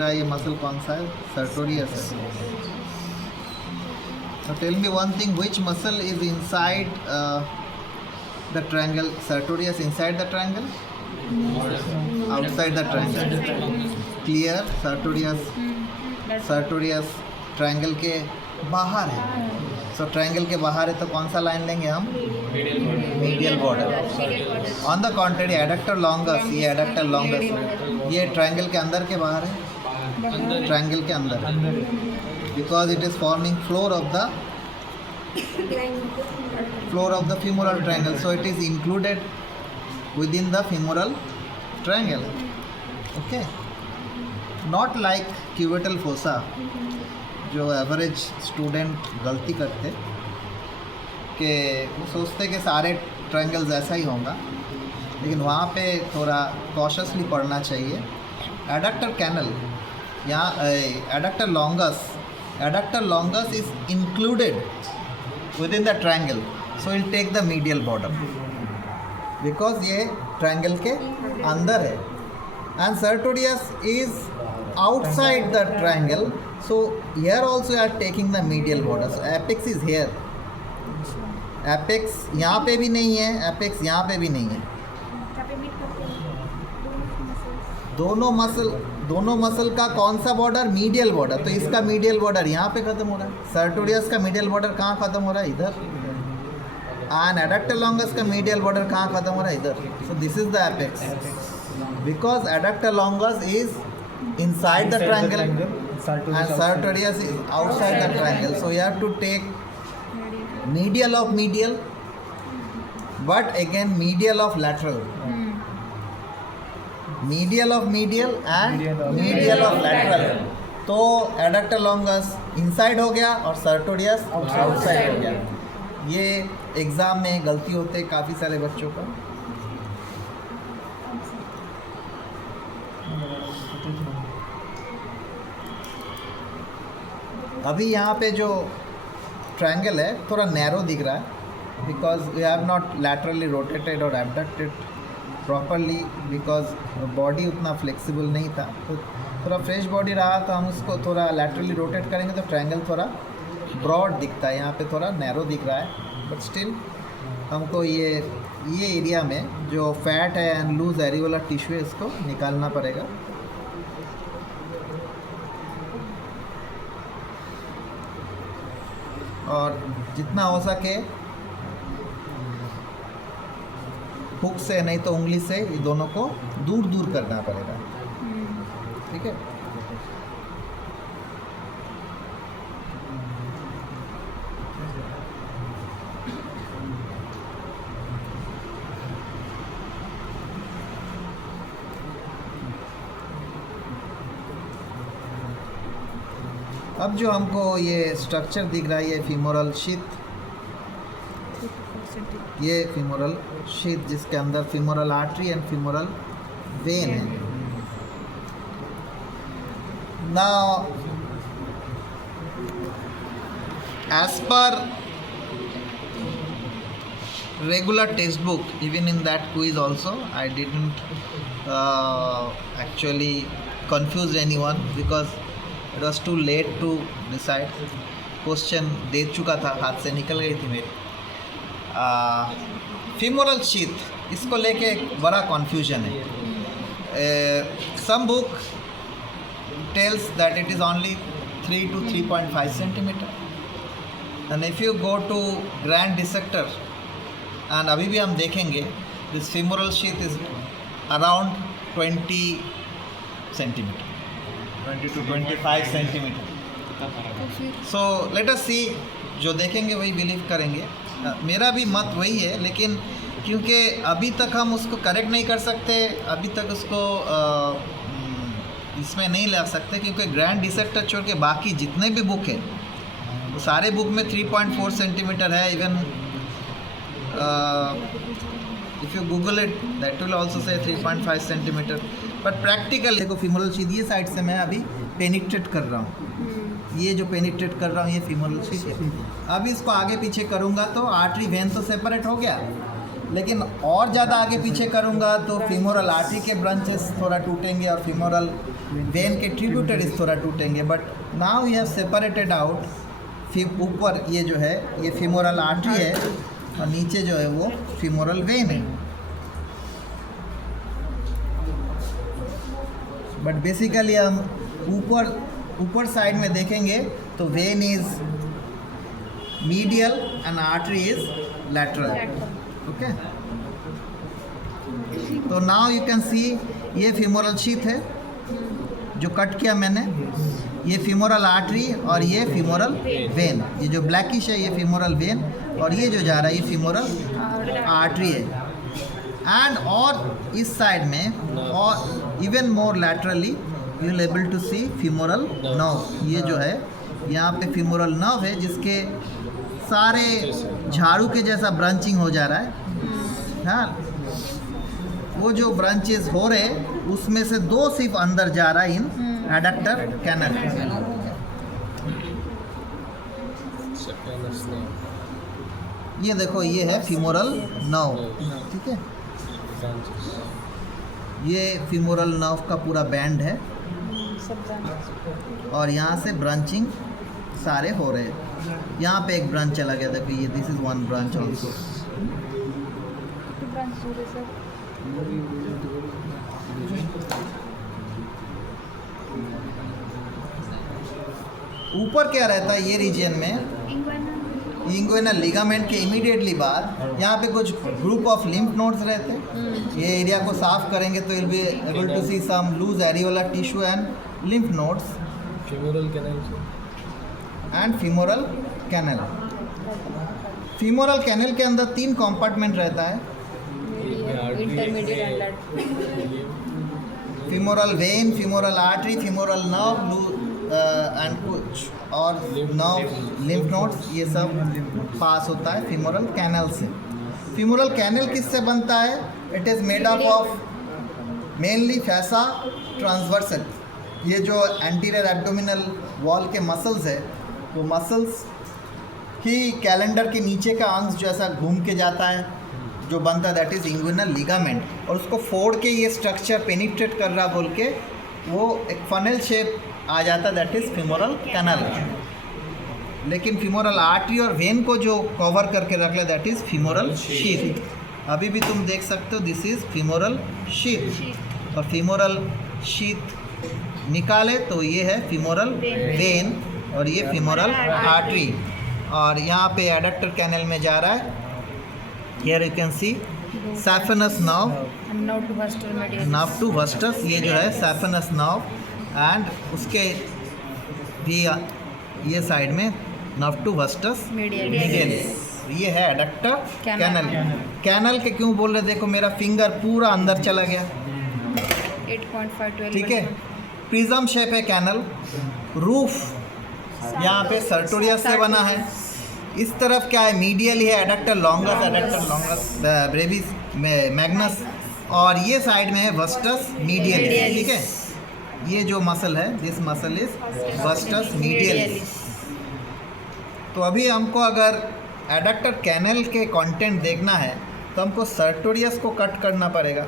रहा है ये मसल कौन सा है? सर्टोरियस है। So tell me one thing, which muscle is inside the triangle? Sartorius inside the triangle? Outside the triangle? Clear? Sartorius triangle के बाहर है। So triangle के बाहर है तो कौन सा लाइन लेंगे हम? Medial border. On the contrary adductor longus, ये एडक्टर लॉन्गस ये ट्रायंगल के अंदर के बाहर है? ट्रायंगल के अंदर, because it is forming floor of the femoral triangle, so it is included within the femoral triangle. Okay, not like cubital fossa जो एवरेज स्टूडेंट गलती करते कि वो सोचते कि सारे ट्रायंगल्स ऐसा ही होगा, लेकिन वहाँ पे थोड़ा कॉशसली पढ़ना चाहिए। एडक्टर कैनल यहाँ adductor longus is included with in the triangle, so will take the medial border because ये ट्रायंगल के अंदर है। And sartorius is outside the triangle, so here also you are taking the medial border, so apex is here, apex यहाँ पे भी नहीं है, apex यहाँ पे भी नहीं है। दोनों मसल का कौन सा बॉर्डर? Medial border. तो इसका मीडियल बॉर्डर यहाँ पे खत्म हो रहा है, सर्टोरियस का मीडियल बॉर्डर कहाँ खत्म हो रहा है? इधर। एंड एडक्टर लॉन्गस का मीडियल बॉर्डर कहाँ खत्म हो रहा है? इधर। So this is the apex, because adductor longus is inside the triangle and sartorius is outside the triangle, so you have to take medial of medial, but again medial of lateral, medial of medial and medial of lateral। तो adductor longus inside हो गया और Sartorius outside हो गया। ये exam में गलती होते काफ़ी सारे बच्चों का। अभी यहाँ पे जो ट्रायंगल है थोड़ा नैरो दिख रहा है, because we have not laterally rotated और एबडक्टेड प्रॉपरली, बिकॉज बॉडी उतना फ्लेक्सिबल नहीं था। तो थोड़ा फ्रेश बॉडी रहा तो हम उसको थोड़ा लैटरली रोटेट करेंगे तो ट्रायंगल थोड़ा ब्रॉड दिखता है। यहाँ पे थोड़ा नैरो दिख रहा है, बट स्टिल हमको ये एरिया में जो फैट है एंड लूज एरिवुलर टिश्यू है इसको निकालना पड़ेगा। और जितना हो सके हुक से नहीं तो उंगली से ये दोनों को दूर दूर करना पड़ेगा, ठीक है। अब जो हमको ये स्ट्रक्चर दिख रहा है ये फीमोरल शीथ, ये फीमोरल शीथ जिसके अंदर femoral artery and femoral vein है। Now as per regular textbook, even in that quiz also I didn't actually confuse anyone because it was too late to decide। Question दे चुका था, हाथ से निकल गई थी मेरी। फीमोरल शीथ, इसको लेके एक बड़ा कन्फ्यूजन है। Some book tells that it is only 3 to 3.5 centimetre, and if you go to grand dissector and अभी भी हम देखेंगे this femoral sheath is around 20 centimetre, 20 to 25 centimetre. So let us see, जो देखेंगे वही बिलीव करेंगे। मेरा भी मत वही है, लेकिन क्योंकि अभी तक हम उसको करेक्ट नहीं कर सकते, अभी तक उसको इसमें नहीं ला सकते, क्योंकि ग्रैंड डिसेक्टर छोड़ के बाकी जितने भी बुक है वो सारे बुक में 3.4 सेंटीमीटर है। Even if you Google it that will also say 3.5 centimetre, but practical देखो फीमोरल शीथ ये साइड से मैं अभी पेनिट्रेट कर रहा हूँ, ये जो पेनिट्रेट कर रहा हूँ ये फीमोरल शीथ है। अब इसको आगे पीछे करूँगा तो आर्टरी वेन तो सेपरेट हो गया, लेकिन और ज़्यादा आगे पीछे करूँगा तो फीमोरल आर्टरी के ब्रांचेस थोड़ा टूटेंगे और फीमोरल वेन के ट्रिब्यूटरीज थोड़ा टूटेंगे, but now we have separated out. ऊपर ये जो है ये फीमोरल आर्टरी है और नीचे जो है वो फीमोरल वेन है। बट बेसिकली हम ऊपर साइड में देखेंगे तो when is medial and artery is lateral. Okay, तो नाउ यू कैन सी ये फीमोरल शीथ है जो कट किया मैंने, ये फीमोरल आर्टरी और ये फीमोरल वेन। ये जो ब्लैकिश है ये फीमोरल वेन और ये जो जा रहा है ये फीमोरल आर्टरी है। एंड और इस साइड में और even more laterally you will able to see femoral nerve. ये जो है यहाँ पे फीमोरल नर्व है जिसके सारे झाड़ू के जैसा ब्रांचिंग हो जा रहा है। हाँ, वो जो ब्रांचेस हो रहे उसमें से 2 सिर्फ अंदर जा रहा है इन एडक्टर कैनल। ये देखो ये है फीमोरल नर्व, ठीक है। ये फीमोरल नर्व का पूरा बैंड है और यहाँ से ब्रांचिंग सारे हो रहे हैं। यहाँ पे एक ब्रांच चला गया, देखो ये this is one branch also. ऊपर क्या रहता है ये रीजन में इंग्वेनल लिगामेंट के इमीडिएटली बाद यहाँ पे कुछ ग्रुप ऑफ लिम्फ नोड्स रहते हैं। ये एरिया को साफ करेंगे तो will be able to see some loose areolar tissue and lymph nodes. Femoral canal and femoral canal. Femoral canal के अंदर 3 कंपार्टमेंट रहता है, femoral vein, femoral artery, femoral nerve and कुछ और नर्व लिम्फ नोड्स, ये सब पास होता है फीमोरल कैनल से। फीमोरल कैनल किससे बनता है? It is made up of mainly फैसा ट्रांसवर्सल। ये जो एंटीरियर एब्डोमिनल वॉल के मसल्स है वो मसल्स ही कैलेंडर के नीचे का अंश जैसा घूम के जाता है जो बनता है, दैट इज़ इंग्विनल लिगामेंट, और उसको फोड़ के ये स्ट्रक्चर पेनिट्रेट कर रहा बोल के वो एक फनल शेप आ जाता, दैट इज़ फीमोरल कैनल। लेकिन फीमोरल आर्टरी और वेन को जो कवर करके रख ले दैट इज़ फीमोरल शीथ। अभी भी तुम देख सकते हो दिस इज़ फीमोरल शीथ, और फीमोरल शीथ निकाले तो ये है फीमोरल वेन और ये फीमोरल आर्टरी। और यहाँ पे एडक्टर कैनल में जा रहा है। Here you can see saphenous nerve to vastus, ये जो है सैफेनस नर्व, एंड उसके भी ये साइड में नर्व टू वस्टस मीडियलिस। ये है एडक्टर कैनल। कैनल के क्यों बोल रहे, देखो मेरा फिंगर पूरा अंदर चला गया, 8.5 ठीक है। प्रिज्म शेप है कैनल। रूफ यहाँ पे सर्टोरियस से बना है। इस तरफ क्या है, मीडियल है एडक्टर लॉन्गस ब्रेविस मैग्नस, और ये साइड में है वस्टस मीडियलिस, ठीक है। ये जो मसल है दिस मसल इज वस्टस मीडियलिस। तो अभी हमको अगर एडक्टर कैनल के कंटेंट देखना है तो हमको सर्टोरियस को कट करना पड़ेगा।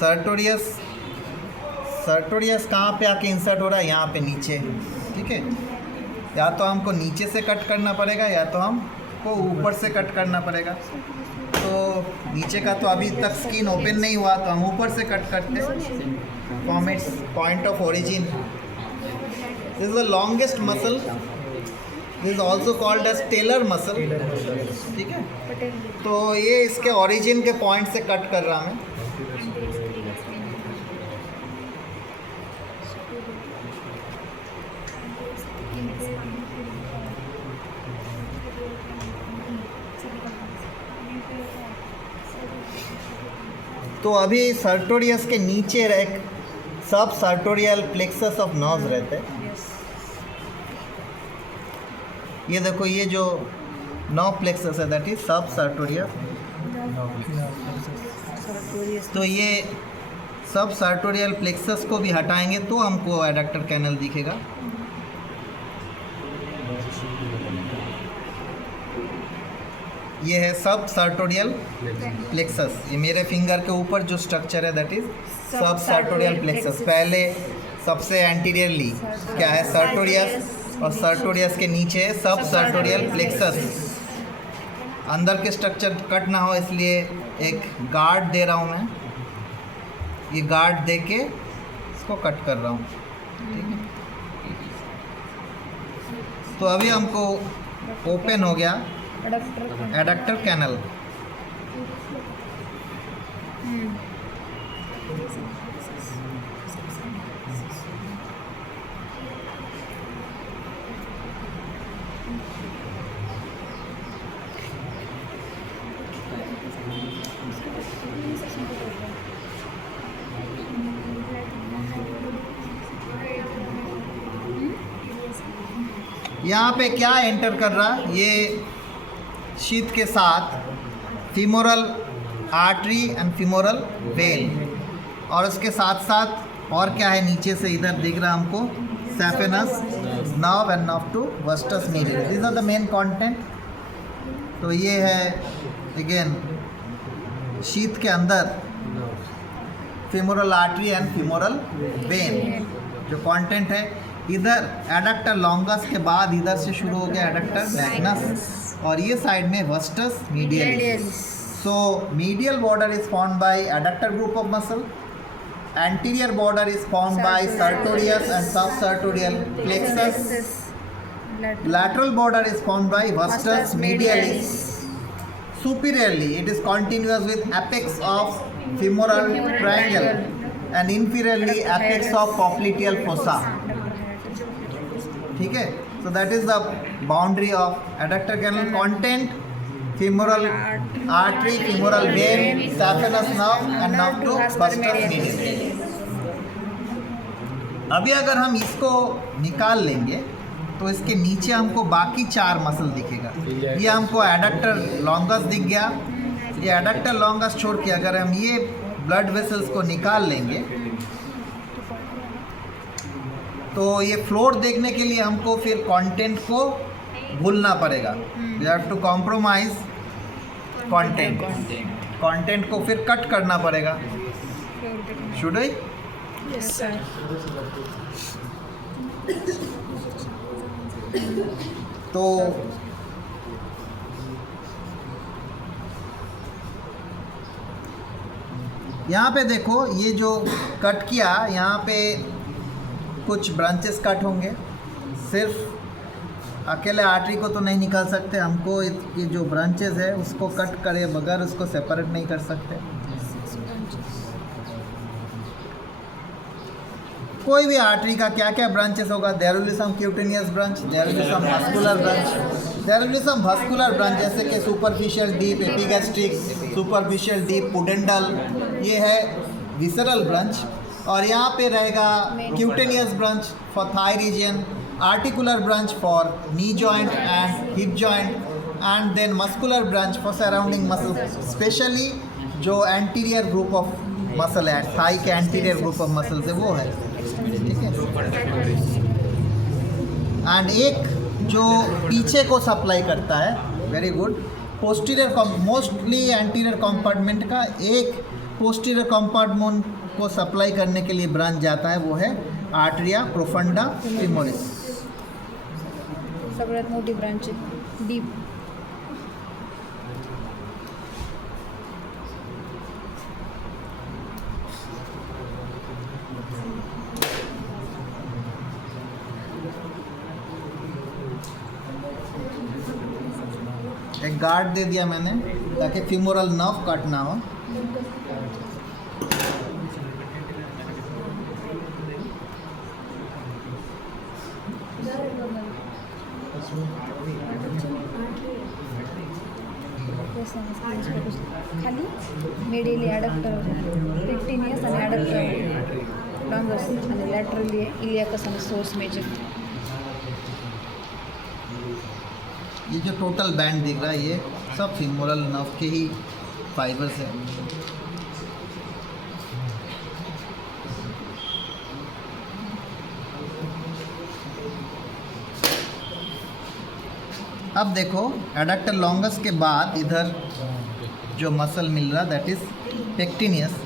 सर्टोरियस कहाँ पे आके इंसर्ट हो रहा है, यहाँ पे नीचे, ठीक है। या तो हमको नीचे से कट करना पड़ेगा या तो हमको ऊपर से कट करना पड़ेगा। तो नीचे का तो अभी तक स्किन ओपन नहीं हुआ तो हम ऊपर से कट करते from its point of origin. This is the longest muscle, this is also called as tailor muscle, ठीक है। तो ये इसके ओरिजिन के पॉइंट से कट कर रहा मैं। तो अभी सर्टोरियस के नीचे एक सब सर्टोरियल प्लेक्सस ऑफ नर्व्स रहते हैं। ये देखो ये जो नर्व प्लेक्सस है दैट इज सब सर्टोरियल। तो ये सब सर्टोरियल प्लेक्सस को भी हटाएंगे तो हमको एडक्टर कैनल दिखेगा। ये है सब सर्टोरियल प्लेक्सस। ये मेरे फिंगर के ऊपर जो स्ट्रक्चर है दैट इज सब सर्टोरियल प्लेक्सस। पहले सबसे एंटीरियरली क्या है सर्टोरियस, और सर्टोरियस के नीचे है सब सर्टोरियल प्लेक्सस। अंदर के स्ट्रक्चर कट ना हो इसलिए एक गार्ड दे रहा हूँ मैं, ये गार्ड दे के इसको कट कर रहा हूँ, ठीक है। तो अभी हमको ओपन हो गया एडक्टर कैनल। यहाँ पे क्या एंटर कर रहा, ये शीत के साथ femoral artery and femoral when, और उसके साथ साथ और क्या है नीचे से इधर दिख रहा हमको saphenous nerve and nerve to vastus medius. This are the main content. तो ये है अगेन शीत के अंदर femoral artery and femoral vein जो कंटेंट है। इधर एडक्टर लॉन्गस के बाद इधर से शुरू हो गया एडक्टर मैग्नस, और ये साइड में vastus medialis. So medial border is formed by adductor group of muscle, anterior border is formed by sartorius and sub sartorial plexus, lateral border is formed by vastus medialis. Superiorly it is continuous with apex of femoral triangle, and inferiorly apex of popliteal fossa, ठीक है। So that is the boundary of adductor canal content, femoral artery, femoral vein, saphenous nerve and nerve to vastus medialis। अभी अगर हम इसको निकाल लेंगे तो इसके नीचे हमको बाकी 4 मसल दिखेगा। ये हमको एडक्टर लॉन्गस दिख गया। ये एडक्टर लॉन्गस छोड़ के अगर हम ये ब्लड वेसल्स को निकाल लेंगे तो ये फ्लोर देखने के लिए हमको फिर कंटेंट को भूलना पड़ेगा। We have to compromise content को फिर कट करना पड़ेगा। Should I? Yes sir. तो यहाँ पे देखो ये जो कट किया, यहाँ पे कुछ ब्रांचेस कट होंगे। सिर्फ अकेले आर्टरी को तो नहीं निकाल सकते, हमको ये जो ब्रांचेस है उसको कट करे बगैर उसको सेपरेट नहीं कर सकते। कोई भी आर्टरी का क्या क्या ब्रांचेस होगा, there will be some cutaneous branch, there will be some muscular branch, there will be some vascular branch जैसे कि superficial deep epigastric, superficial deep pudendal, ये है विसरल ब्रांच। और यहाँ पे रहेगा cutaneous branch for thigh region, articular branch for knee joint and hip joint, and then muscular branch for surrounding muscle, specially जो anterior group of muscle है, thigh के anterior group of muscle है वो है, ठीक है। एंड एक जो पीछे को सप्लाई करता है, very good, posterior mostly anterior compartment का एक पोस्टीरियर कंपार्टमेंट को सप्लाई करने के लिए ब्रांच जाता है, वो है आर्टरिया प्रोफंडा फिमोरिस। सगळ्यात मोठी ब्रांच डीप। एक गार्ड दे दिया मैंने ताकि फीमोरल नर्व कट ना हो। खाली मिडियली अडक्टर पेक्टिनियस आणि अडक्टर लॉन्गस आणि लॅटरली इलियाकस आणि सोर्स मेजर। ये जो टोटल बैंड दिख रहा है ये सब फीमोरल नर्व के ही फाइबर्स हैं। अब देखो एडक्टर लॉन्गस के बाद इधर जो मसल मिल रहा दैट इज पेक्टिनियस।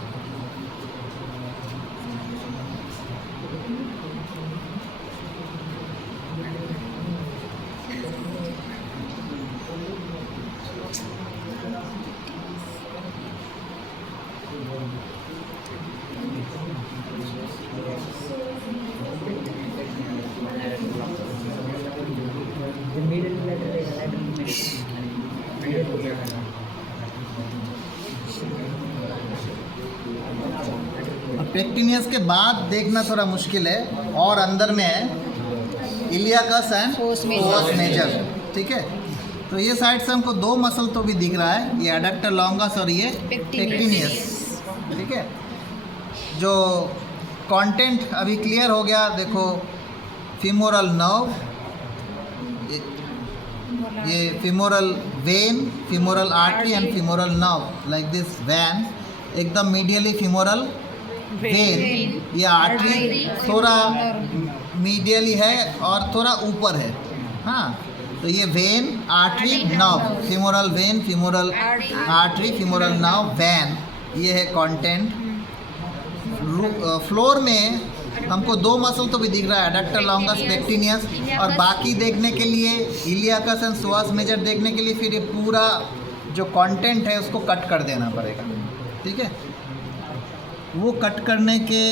पेक्टिनियस के बाद देखना थोड़ा मुश्किल है, और अंदर में है इलियाकस एंड Psoas psoas मेजर। ठीक है, तो ये साइड से हमको दो मसल तो भी दिख रहा है, ये एडक्टर लॉन्गस और ये पेक्टिनियस। ठीक है, जो कंटेंट अभी क्लियर हो गया। देखो फीमोरल नर्व, ये femoral vein, femoral artery and femoral nerve like this vein, एकदम मीडियली फीमोरल वेन, ये आर्टरी थोड़ा मीडियली है और थोड़ा ऊपर है। हाँ, तो ये vein, artery, nerve, femoral vein, femoral artery, femoral nerve, vein, ये है कंटेंट। फ्लोर में हमको दो मसल तो भी दिख रहा है, एडक्टर लॉन्गस, पेक्टिनियस, और बाकी देखने के लिए इलियाकस एंड psoas मेजर देखने के लिए फिर ये पूरा जो कंटेंट है उसको कट कर देना पड़ेगा। ठीक है, वो कट करने के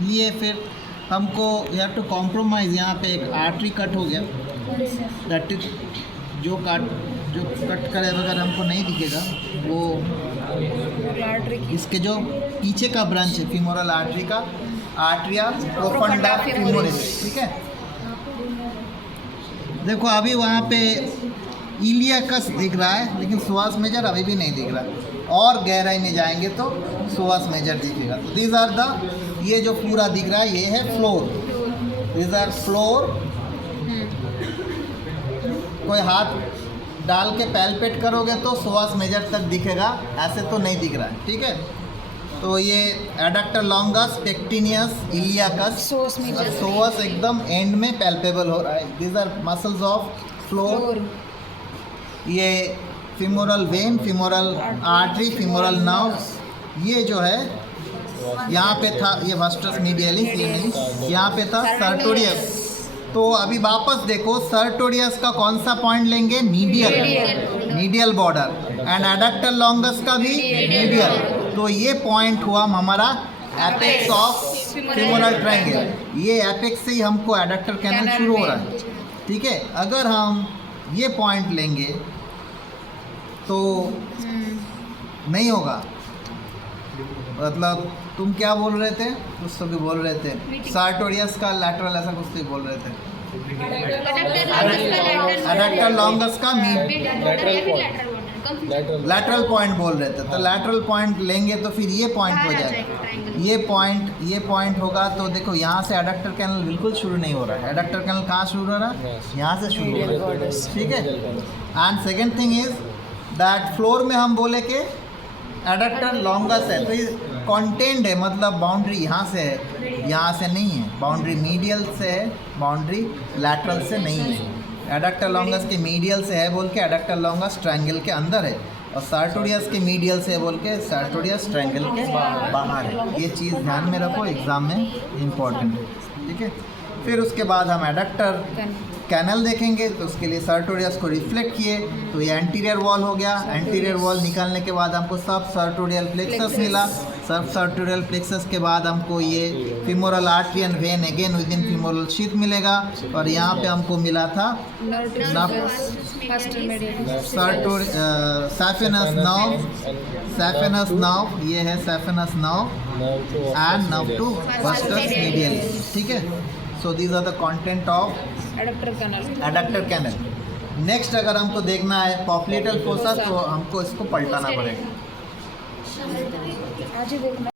लिए फिर हमको यू हैव टू कॉम्प्रोमाइज़। यहाँ पे एक आर्टरी कट हो गया, दैट इज जो कट करे अगर हमको नहीं दिखेगा वो इसके जो पीछे का ब्रांच है फीमोरल आर्टरी का, आर्टरिया प्रोफंडा फीमोरिस। ठीक है, देखो अभी वहाँ पे इलियाकस दिख रहा है लेकिन psoas मेजर अभी भी नहीं दिख रहा, और गहराई में जाएंगे तो psoas मेजर दिखेगा। तो दीज आर द, ये जो पूरा दिख रहा है ये है फ्लोर, दीज आर फ्लोर। कोई हाथ डाल के पैल्पेट करोगे तो psoas मेजर तक दिखेगा, ऐसे तो नहीं दिख रहा है। ठीक है, तो ये adductor longus, pectineus, iliacus, psoas एकदम एंड में पैल्पेबल हो रहा है। These are muscles of floor. ये femoral vein, femoral artery, femoral nerve, ये जो है यहाँ पे था ये वास्टस मीडियली, यहाँ पे था सर्टोरियस। तो अभी वापस देखो सर्टोरियस का कौन सा पॉइंट लेंगे, medial border, and adductor longus का भी मीडियल। तो ये पॉइंट हुआ हमारा एपेक्स ऑफ फीमोरल ट्रायंगल। ये एपेक्स से ही हमको एडक्टर कैनल शुरू हो रहा है। ठीक है, अगर हम ये पॉइंट लेंगे तो नहीं होगा। मतलब तुम क्या बोल रहे थे, कुछ तो भी बोल रहे थे, सार्टोरियस का लैटरल ऐसा कुछ तो बोल रहे थे, एडक्टर लॉन्गस का लैटरल पॉइंट बोल रहे थे। तो लैटरल पॉइंट लेंगे तो फिर ये पॉइंट हो जाएगा, ये पॉइंट होगा। तो देखो यहाँ से एडक्टर कैनल बिल्कुल शुरू नहीं हो रहा है। एडक्टर कैनल कहाँ शुरू हो रहा है, यहाँ से शुरू हो रहा है। ठीक है, and second thing is that floor में हम बोले कि एडक्टर लॉन्गस है, तो ये कंटेंट है, मतलब बाउंड्री यहाँ से है, यहाँ से नहीं है। बाउंड्री मीडियल से है, बाउंड्री लैटरल से नहीं है। एडक्टर लॉन्गस के मीडियल से है बोल के एडक्टर लॉन्गस ट्रायंगल के अंदर है, और सार्टोरियस के मीडियल से है बोल के सार्टोरियस ट्रायंगल के बाहर है। ये चीज़ ध्यान में रखो, एग्ज़ाम में इम्पॉर्टेंट है। ठीक है, फिर उसके बाद हम एडक्टर कैनल देखेंगे, तो उसके लिए सर्टोरियस को रिफ्लेक्ट किए तो ये एंटीरियर वॉल हो गया। एंटीरियर वॉल निकालने के बाद हमको सब सर्टोरियल प्लेक्सस मिला। सब सर्टोरियल प्लेक्सस के बाद हमको ये femoral artery and when again with in femoral sheath मिलेगा, और यहाँ पे हमको मिला था सैफिनस नर्व, ये है saphenous nerve and nerve to vastus medialis. ठीक है, so these are the content of adductor canal. Next अगर हमको देखना है पॉप्युलेटल फोसा, तो हमको इसको पलटाना पड़ेगा।